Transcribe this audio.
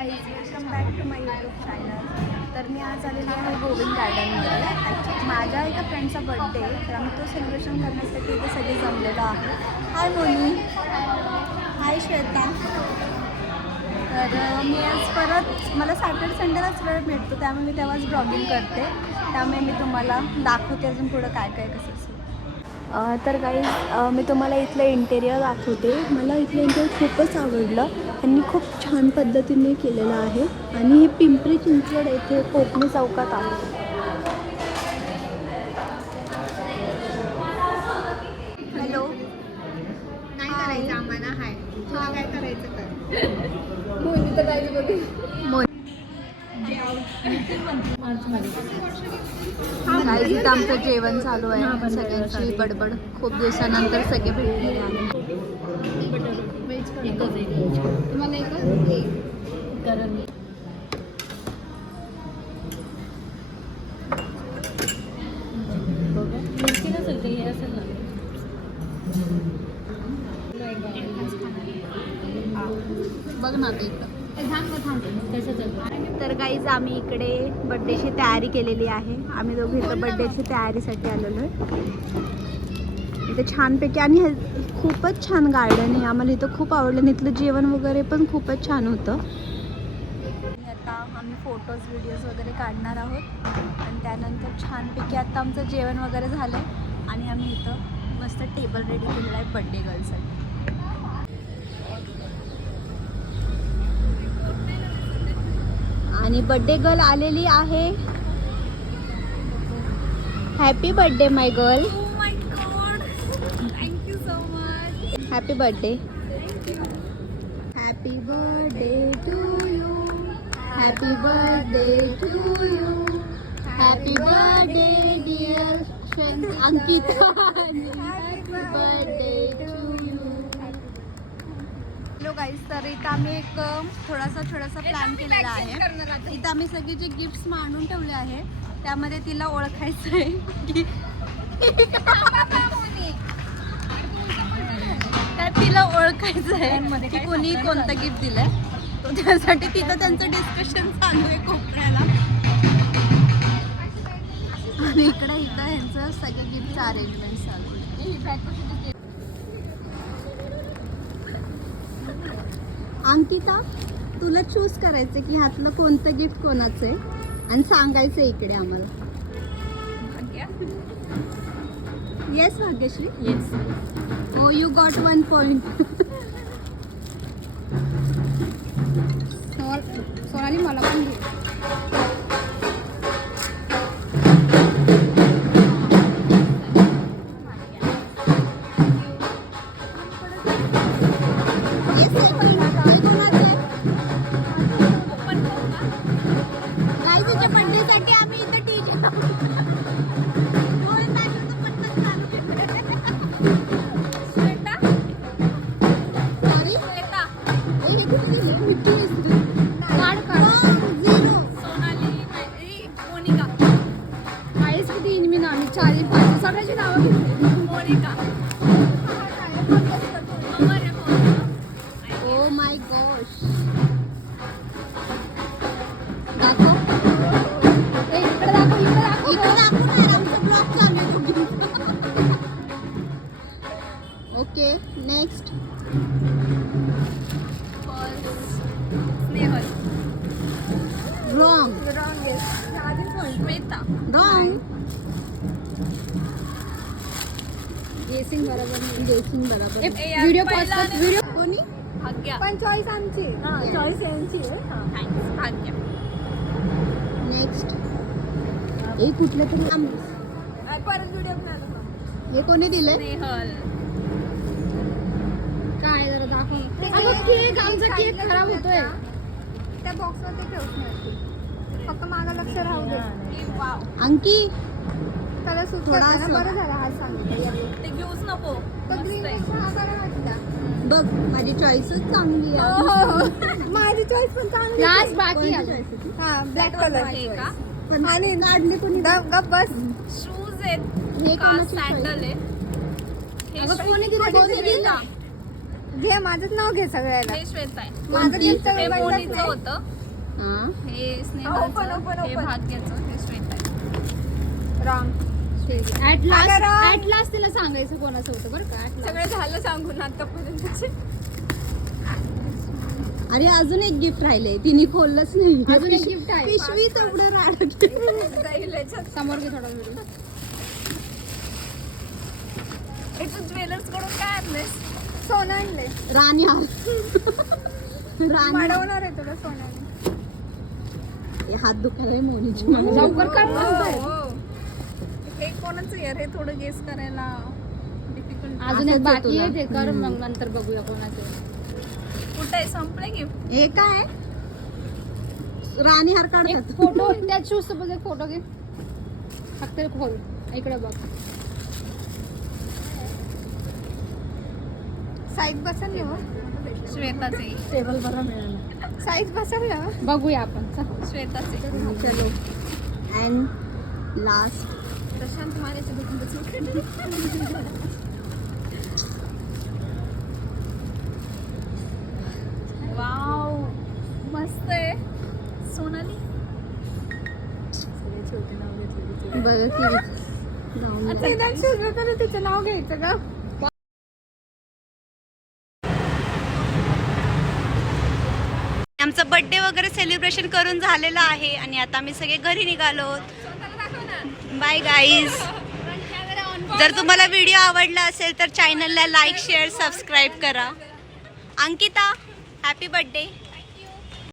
Guys, welcome back to my YouTube channel. तर मी आज आलेली आहे गोविंद गार्डनमध्ये. ॲक्च्युली माझ्या एका फ्रेंडचा बड्डे, तर आम्ही तो सेलिब्रेशन करण्यासाठी इथे सगळे जमलेलो आहोत. हाय मोनी, हाय श्वेता. तर मी आज परत मला सॅटर्डे संडेलाच वेळ भेटतो, त्यामुळे मी तेव्हाच ब्लॉगिंग करते. त्यामुळे मी तुम्हाला दाखवते अजून पुढं काय काय कसं असं. तर गाईज, मी तुम्हाला इथलं इंटेरियर दाखवते. मला इथलं इंटेरियर खूपच आवडलं. त्यांनी खूप छान पद्धतीने केलेलं आहे आणि हे पिंपरी चिंचवड येथे कोकणी चौकात आहे. हॅलो, नाही करायचं आम्हाला. हाय, तुला काय करायचं कर. मोनी तर काय बघ. गाईज, इथं आमचं जेवण चालू आहे. सगळ्यांची बडबड. खूप दिवसानंतर सगळे भेटलेले आहे. तुम्हाला बघ ना ते इकडं. तर गाईज, आम्ही इकडे बड्डेची तयारी केलेली आहे. आम्ही दोघे इथं बड्डेची तयारीसाठी आलेलो आहे. इथे छानपैकी आणि हे खूपच छान गार्डन आहे. आम्हाला इथं खूप आवडलं आणि इथलं जेवण वगैरे पण खूपच छान होतं. आता आम्ही फोटोज व्हिडिओज वगैरे काढणार आहोत आणि त्यानंतर छानपैकी आता आमचं जेवण वगैरे झालं आहे आणि आम्ही इथं मस्त टेबल रेडी केलेला आहे बड्डे गर्लसाठी. आणि बर्थडे गर्ल आलेली आहे. Happy birthday my girl. Oh my God! Thank you so much. Happy birthday. Happy birthday to you. Happy birthday to you. Happy birthday dear Ankita. Happy birthday to you. Hello guys, तर इथं आम्ही एक थोडासा plan केलेला आहे. इथं आम्ही सगळे जे गिफ्ट्स मांडून ठेवले आहे त्यामध्ये तिला ओळखायचं आहे की तिला ओळखायचं आहे की कोणी कोणतं गिफ्ट दिलंय. तो त्यासाठी तिथं त्यांचं डिस्कशन चालू आहे कोपऱ्याला. आणि इकडं ह्यांचं सगळे गिफ्टचं अरेंजमेंट चालू आहे. अंकिता, तुला चूज करायचं की ह्यातलं कोणतं गिफ्ट कोणाचं आहे आणि सांगायचं इकडे आम्हाला. Yes Bhagyashree. Yes. Oh, you got 1 point. Sonali, मला पण घे. सगळ्याची नावं घेतली. मोनिका. Oh my gosh. दाखव. इकडे दाखव. इकडे दाखव ना, आमचा ब्लॉग चालू आहे. Okay, next. Snehal. Wrong. Shweta. Wrong. गेसिंग बरोबर. गेसिंग बरोबर. व्हिडिओ पॉज कर. व्हिडिओ कोणी? भाग्या. पण चॉईस आमची. हां, चॉईस यांची आहे. हां, थँक्स भाग्या. नेक्स्ट. हे कुठलं तरी परत व्हिडिओ हे कोणी दिले? स्नेहल. काय जरा दाखव. अगं केक, आमचा केक खराब होतोय. त्या बॉक्सवर ते ठेवून फक्त मागं लक्ष राहू दे. वाव. अंकी, त्याला थोडा असं. बरं झालं हा सांगितलं. ते घेऊच नको. तो ग्रीन हा बरा वाटला. बघ, माझी चॉईसच चांगली आहे. माझी चॉईस पण चांगली. लास्ट बाकी आहे. हा, ब्लॅक कलर का? पण आणि काढले कोणी? गप बस. शूज आहेत. हे का कोणाची सॅन्डल आहे. अगं कोणी दिलं? कोणी दिलं? घे माझंच नाव घे सगळ्याला. हे श्वेता आहे. माझं गिफ्ट हे सगळं मोनीचं बंदच आहे. होतं. हा हे ओपन, स्नेहाचं. ओपन, हे ओपन. भाग्याचं. हे श्वेता आहे. रॉंग. ऍट अगं राव. लास्ट तिला सांगायचं कोणाचं होतं बरं का at last. सगळं झालं सांगून आतापर्यंत. अरे अजून एक गिफ्ट राहिलंय तिने खोललंच नाही. अजून एक गिफ्ट आहे पिशवी तेवढं राहिलं. समोर घे थोडा व्हिडिओ. हे तू ज्वेलर्स कडून काय आणलंयस? सोनं आणलंय. राणी राणी वाढवणार आहे तुला सोन्याने. हे हात दुखायला मोनीची लवकर कर ना. हो. हे कोणाचं यार? हे थोडं गेस करायला डिफिकल्ट. अजून एक असंच आहे बाकी आहे तुला. ते कर मग नंतर बघूया कोणाचं. कुठे आहे? संपले गिफ्ट. हे काय राणी हार एक काढतात. फोटो त्या शूज सोबत एक फोटो घे. फक्त खोल इकडे बघ. साईज बसेल ना? श्वेताचे. टेबल बरा मिळाला. साईज बसेल ना? बघूया आपण चल. श्वेताचे. चलो अँड लास्ट प्रशांत मारेचे बघून वाव, मस्त आहे. सोनाली. बरं ठीक आहे. जाऊन दे. निदान शुभ्रताला तिचं नाव घ्यायचं का? आमचं बर्थडे वगैरे सेलिब्रेशन करून झालेलं आहे आणि आता आम्ही सगळे घरी निघालो. Bye guys. जर तुम्हाला व्हिडिओ आवडला असेल तर चॅनलला लाईक शेअर सबस्क्राईब करा. Ankita happy birthday.